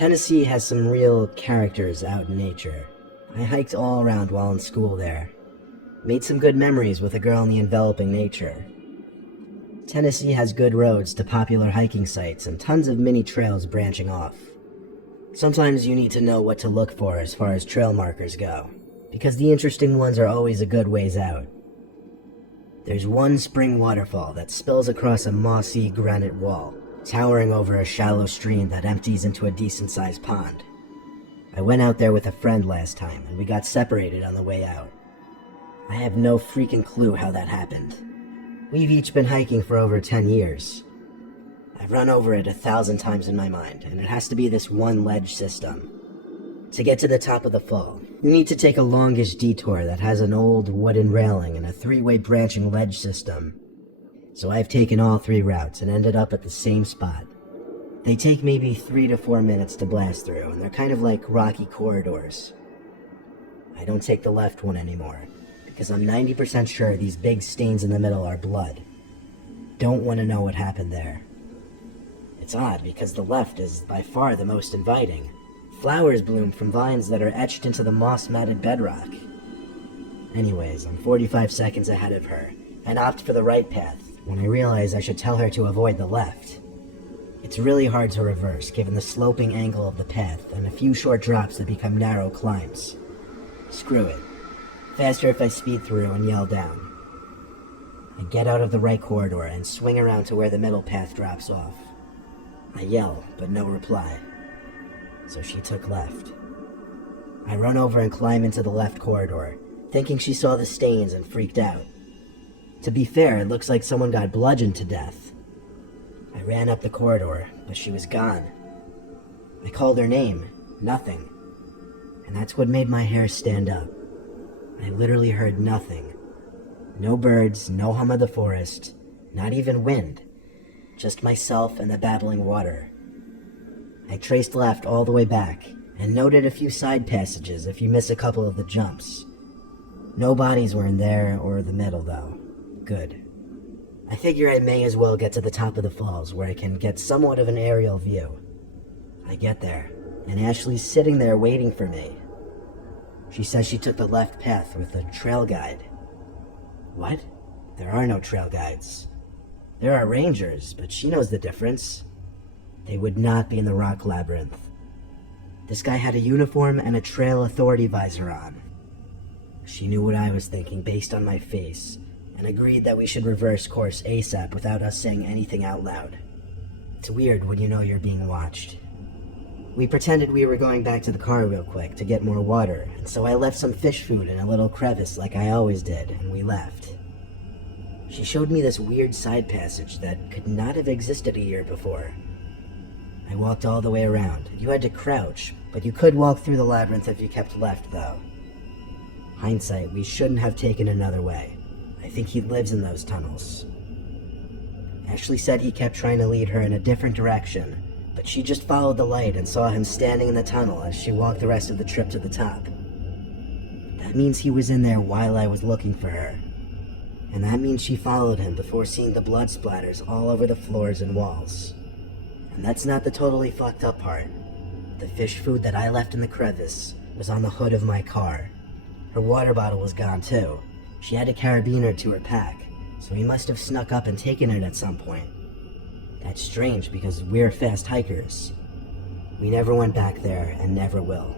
Tennessee has some real characters out in nature. I hiked all around while in school there. Made some good memories with a girl in the enveloping nature. Tennessee has good roads to popular hiking sites and tons of mini trails branching off. Sometimes you need to know what to look for as far as trail markers go, because the interesting ones are always a good ways out. There's one spring waterfall that spills across a mossy granite wall, towering over a shallow stream that empties into a decent-sized pond. I went out there with a friend last time, and we got separated on the way out. I have no freaking clue how that happened. We've each been hiking for over 10 years. I've run over it 1,000 times in my mind, and it has to be this one ledge system. To get to the top of the fall, you need to take a longish detour that has an old wooden railing and a 3-way branching ledge system. So I've taken all 3 routes and ended up at the same spot. They take maybe 3 to 4 minutes to blast through, and they're kind of like rocky corridors. I don't take the left one anymore, because I'm 90% sure these big stains in the middle are blood. Don't want to know what happened there. It's odd, because the left is by far the most inviting. Flowers bloom from vines that are etched into the moss-matted bedrock. Anyways, I'm 45 seconds ahead of her, and opt for the right path, when I realize I should tell her to avoid the left. It's really hard to reverse, given the sloping angle of the path and a few short drops that become narrow climbs. Screw it. Faster if I speed through and yell down. I get out of the right corridor and swing around to where the middle path drops off. I yell, but no reply. So she took left. I run over and climb into the left corridor, thinking she saw the stains and freaked out. To be fair, it looks like someone got bludgeoned to death. I ran up the corridor, but she was gone. I called her name, nothing. And that's what made my hair stand up. I literally heard nothing. No birds, no hum of the forest, not even wind. Just myself and the babbling water. I traced left all the way back, and noted a few side passages if you miss a couple of the jumps. No bodies were in there or the middle, though. Good. I figure I may as well get to the top of the falls, where I can get somewhat of an aerial view. I get there, and Ashley's sitting there waiting for me. She says she took the left path with a trail guide. What? There are no trail guides. There are rangers, but she knows the difference. They would not be in the rock labyrinth. This guy had a uniform and a trail authority visor on. She knew what I was thinking based on my face, and agreed that we should reverse course ASAP without us saying anything out loud. It's weird when you know you're being watched. We pretended we were going back to the car real quick to get more water, and so I left some fish food in a little crevice like I always did, and we left. She showed me this weird side passage that could not have existed a year before. I walked all the way around. You had to crouch, but you could walk through the labyrinth if you kept left, though. Hindsight, we shouldn't have taken another way. I think he lives in those tunnels. Ashley said he kept trying to lead her in a different direction, but she just followed the light and saw him standing in the tunnel as she walked the rest of the trip to the top. That means he was in there while I was looking for her. And that means she followed him before seeing the blood splatters all over the floors and walls. And that's not the totally fucked up part. The fish food that I left in the crevice was on the hood of my car. Her water bottle was gone too. She had a carabiner to her pack, so he must have snuck up and taken it at some point. That's strange because we're fast hikers. We never went back there and never will.